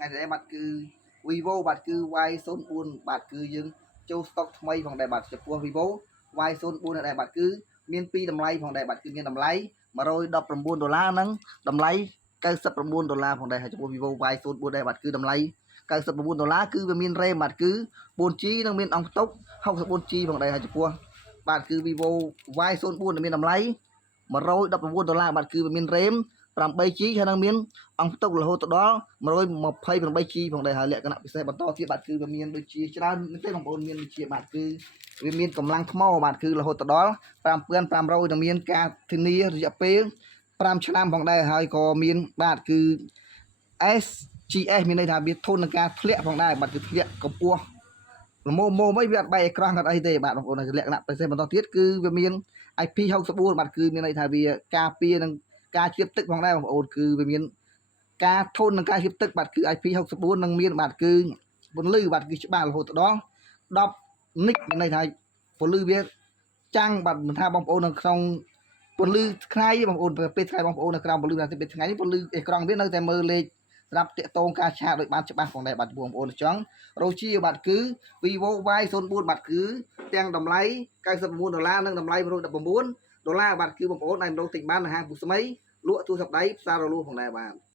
ngày này bạn cứ Vivo bạn cứ Y số 4 bạn cứ dừng châu stock thay phòng đại bạn sẽ qua Vivo Y số 4 ở đây bạn cứ miền pi đầm lay phòng đại bạn cứ miền đầm lay mà rồi đọc $9 nắng đầm lay $99phòng đại hay cho Vivo Y số 4đây bạn cứ đầm lay $99គឺវាមានរ៉េមបាទគឺ 4G និងមានអង្គតុក 64G ផងដែរហើយចំពោះបាទគឺ Vivo Y04 ដែលមានតម្លៃ$119បាទគឺវាមានរ៉េម 8G ហើយនឹងមានអង្គតុករហូតដល់ 128G ផងដែរហើយលក្ខណៈពិសេសបន្តទៀតបាទគឺវាមានដូចជាច្រើនមែនទេបងប្អូនមានដូចជាបាទគឺវាមានកម្លាំងថ្មបាទគឺរហូតដល់ 5500 និងមានការធានារយៈពេល5ឆ្នាំផងដែរហើយក៏មានបាទគឺ SGS មានន័យថាវាធន់នឹងការធ្លាក់ផងដែរបាទគឺធ្លាក់កម្ពស់ល្មមអីវាអត់បែកអេក្រង់អត់អីទេបាទបងប្អូនលក្ខណៈពិសេសបន្តទៀតគឺវាមាន IP64 បាទគឺមានន័យថាវាការពារនឹងការជ្រាបទឹកផងដែរបងប្អូនគឺវាមានការធន់នឹងការជ្រាបទឹកបាទគឺ IP64 នឹងមានបាទគឺពន្លឺបាទគឺច្បាស់រហូតដល់10 និចមានន័យថាពន្លឺវាចាំងបាទមិនថាបងប្អូននៅក្នុងពន្លឺថ្ងៃបងប្អូនពេលថ្ងៃបងប្អូននៅក្រោមពន្លឺពេលថ្ងៃពន្លឺអេក្រង់វានៅតែមើលលេខសម្រាប់តាក់ទងការឆាតដោយបានច្បាស់ផងដែរបាទបងប្អូនអញ្ចឹងរោជាបាទគឺ Vivo Y04 បាទគឺទាំងតម្លៃ$99និងតម្លៃ$119បាទគឺបងប្អូនអាចរកទិញបាននៅហាងពុស្មីលក់ទូរស័ព្ទដៃផ្សាររលួសផងដែរបាទ